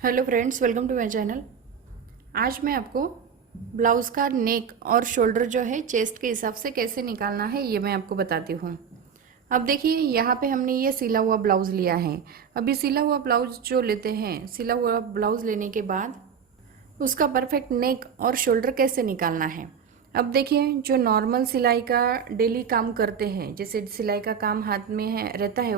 Hello friends, welcome to my channel. आज मैं आपको ब्लाउज़ का नेक और शोल्डर जो है चेस्ट के हिसाब से कैसे निकालना है ये मैं आपको बताती हूँ। अब देखिए, यहाँ पे हमने ये सिला हुआ ब्लाउज़ लिया है। अभी सिला हुआ ब्लाउज़ जो लेते हैं, सिला हुआ ब्लाउज़ लेने के बाद उसका परफेक्ट नेक और शोल्डर कैसे निकालना है। अब देखिए, जो नॉर्मल सिलाई का डेली काम करते हैं, जैसे सिलाई का काम हाथ में है रहता है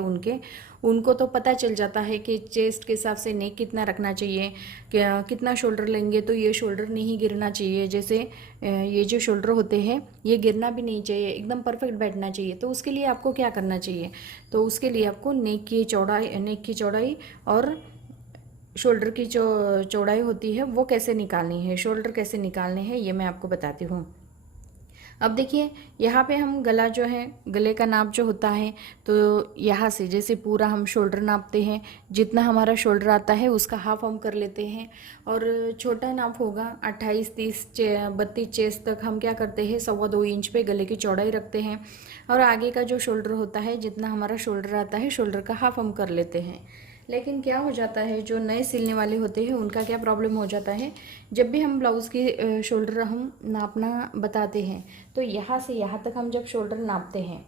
उनको तो पता चल जाता है कि चेस्ट के हिसाब से नेक कितना रखना चाहिए, कितना शोल्डर लेंगे तो ये शोल्डर नहीं गिरना चाहिए। जैसे ये जो शोल्डर होते हैं ये गिरना भी नहीं चाहिए, एकदम परफेक्ट बैठना चाहिए। तो उसके लिए आपको क्या करना चाहिए, तो उसके लिए आपको नेक की चौड़ाई और शोल्डर की जो चौड़ाई होती है वो कैसे निकालनी है, शोल्डर कैसे निकालने हैं, ये मैं आपको बताती हूँ। अब देखिए, यहाँ पे हम गला जो है, गले का नाप जो होता है, तो यहाँ से जैसे पूरा हम शोल्डर नापते हैं, जितना हमारा शोल्डर आता है उसका हाफ हम कर लेते हैं। और छोटा नाप होगा 28, 30, 32 चेस्ट तक हम क्या करते हैं, 2.25 इंच पे गले की चौड़ाई रखते हैं। और आगे का जो शोल्डर होता है, जितना हमारा शोल्डर आता है, शोल्डर का हाफ हम कर लेते हैं। लेकिन क्या हो जाता है, जो नए सिलने वाले होते हैं उनका क्या प्रॉब्लम हो जाता है, जब भी हम ब्लाउज़ की शोल्डर हम नापना बताते हैं, तो यहाँ से यहाँ तक हम जब शोल्डर नापते हैं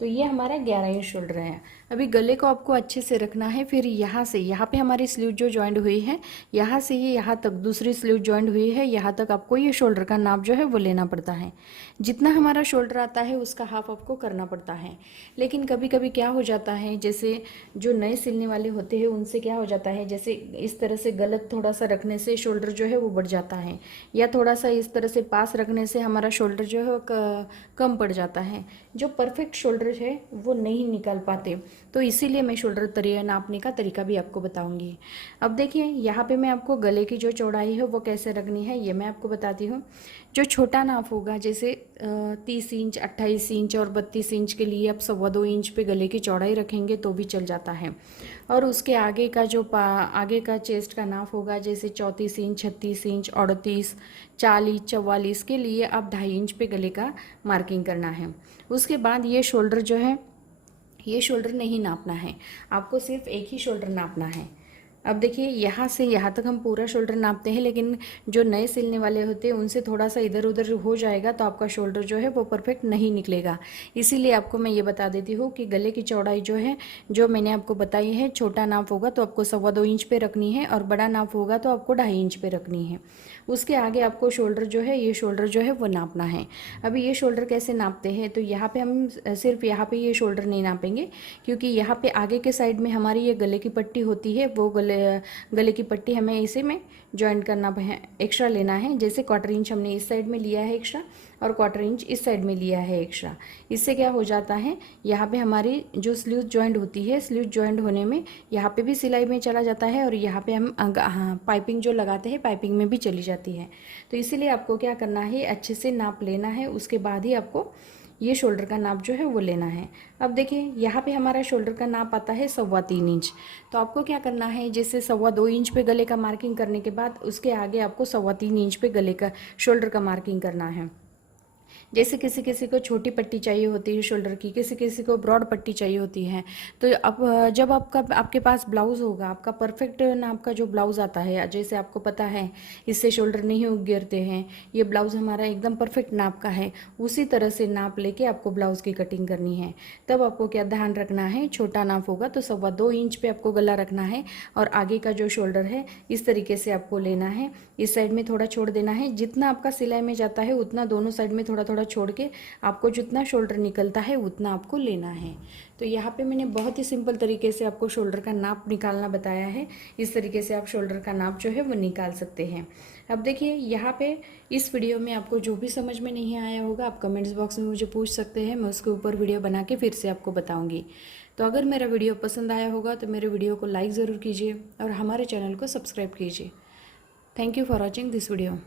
तो ये हमारा 11 इंच शोल्डर है। अभी गले को आपको अच्छे से रखना है। फिर यहाँ से यहाँ पे हमारी स्लीव जो जॉइंट हुई है, यहाँ से ये यहाँ तक दूसरी स्लीव जॉइंट हुई है, यहाँ तक आपको ये शोल्डर का नाप जो है वो लेना पड़ता है। जितना हमारा शोल्डर आता है उसका हाफ आपको करना पड़ता है। लेकिन कभी कभी क्या हो जाता है, जैसे जो नए सिलने वाले होते हैं उनसे क्या हो जाता है, जैसे इस तरह से गलत थोड़ा सा रखने से शोल्डर जो है वो बढ़ जाता है, या थोड़ा सा इस तरह से पास रखने से हमारा शोल्डर जो है वो कम पड़ जाता है। जो परफेक्ट शोल्डर है वो नहीं निकाल पाते। तो इसीलिए मैं शोल्डर नापने का तरीका भी आपको बताऊंगी। अब देखिए, यहाँ पे मैं आपको गले की जो चौड़ाई है वो कैसे रखनी है ये मैं आपको बताती हूँ। जो छोटा नाप होगा, जैसे 30 इंच, 28 इंच और 32 इंच के लिए आप 2.25 इंच पे गले की चौड़ाई रखेंगे तो भी चल जाता है। और उसके आगे का जो आगे का चेस्ट का नाप होगा, जैसे 34 इंच, 36 इंच, 38, 40, 44 के लिए आप 2.5 इंच पे गले का मार्किंग करना है। उसके बाद ये शोल्डर जो है, ये शोल्डर नहीं नापना है, आपको सिर्फ एक ही शोल्डर नापना है। अब देखिए, यहाँ से यहाँ तक हम पूरा शोल्डर नापते हैं, लेकिन जो नए सिलने वाले होते हैं उनसे थोड़ा सा इधर उधर हो जाएगा तो आपका शोल्डर जो है वो परफेक्ट नहीं निकलेगा। इसीलिए आपको मैं ये बता देती हूँ कि गले की चौड़ाई जो है, जो मैंने आपको बताई है, छोटा नाप होगा तो आपको 2.25 इंच पे रखनी है, और बड़ा नाप होगा तो आपको 2.5 इंच पे रखनी है। उसके आगे आपको शोल्डर जो है, ये शोल्डर जो है वो नापना है। अभी ये शोल्डर कैसे नापते हैं, तो यहाँ पे हम सिर्फ यहाँ पे ये शोल्डर नहीं नापेंगे, क्योंकि यहाँ पे आगे के साइड में हमारी ये गले की पट्टी होती है, वो गले की पट्टी हमें इसे में जॉइंट करना है, एक्स्ट्रा लेना है। जैसे 1/4 इंच हमने इस साइड में लिया है एक्स्ट्रा, और 1/4 इंच इस साइड में लिया है एक्स्ट्रा। इससे क्या हो जाता है, यहाँ पे हमारी जो स्लीव जॉइंट होती है, स्लीव जॉइंट होने में यहाँ पे भी सिलाई में चला जाता है, और यहाँ पे हम पाइपिंग जो लगाते हैं पाइपिंग में भी चली जाती है। तो इसीलिए आपको क्या करना है, अच्छे से नाप लेना है, उसके बाद ही आपको ये शोल्डर का नाप जो है वो लेना है। अब देखिए, यहाँ पे हमारा शोल्डर का नाप आता है 3.25 इंच। तो आपको क्या करना है, जैसे 2.25 इंच पे गले का मार्किंग करने के बाद उसके आगे आपको 3.25 इंच पे गले का शोल्डर का मार्किंग करना है। जैसे किसी किसी को छोटी पट्टी चाहिए होती है शोल्डर की, किसी किसी को ब्रॉड पट्टी चाहिए होती है। तो अब जब आपके पास ब्लाउज़ होगा, आपका परफेक्ट नाप का जो ब्लाउज़ आता है, जैसे आपको पता है इससे शोल्डर नहीं गिरते हैं, ये ब्लाउज़ हमारा एकदम परफेक्ट नाप का है, उसी तरह से नाप लेके आपको ब्लाउज़ की कटिंग करनी है। तब आपको क्या ध्यान रखना है, छोटा नाप होगा तो 2.25 इंच पे आपको गला रखना है, और आगे का जो शोल्डर है इस तरीके से आपको लेना है। इस साइड में थोड़ा छोड़ देना है, जितना आपका सिलाई में जाता है उतना दोनों साइड में थोड़ा थोड़ा छोड़ के आपको जितना शोल्डर निकलता है उतना आपको लेना है। तो यहाँ पे मैंने बहुत ही सिंपल तरीके से आपको शोल्डर का नाप निकालना बताया है। इस तरीके से आप शोल्डर का नाप जो है वो निकाल सकते हैं। अब देखिए, यहाँ पे इस वीडियो में आपको जो भी समझ में नहीं आया होगा आप कमेंट्स बॉक्स में मुझे पूछ सकते हैं, मैं उसके ऊपर वीडियो बना के फिर से आपको बताऊँगी। तो अगर मेरा वीडियो पसंद आया होगा तो मेरे वीडियो को लाइक ज़रूर कीजिए और हमारे चैनल को सब्सक्राइब कीजिए। Thank you for watching this video.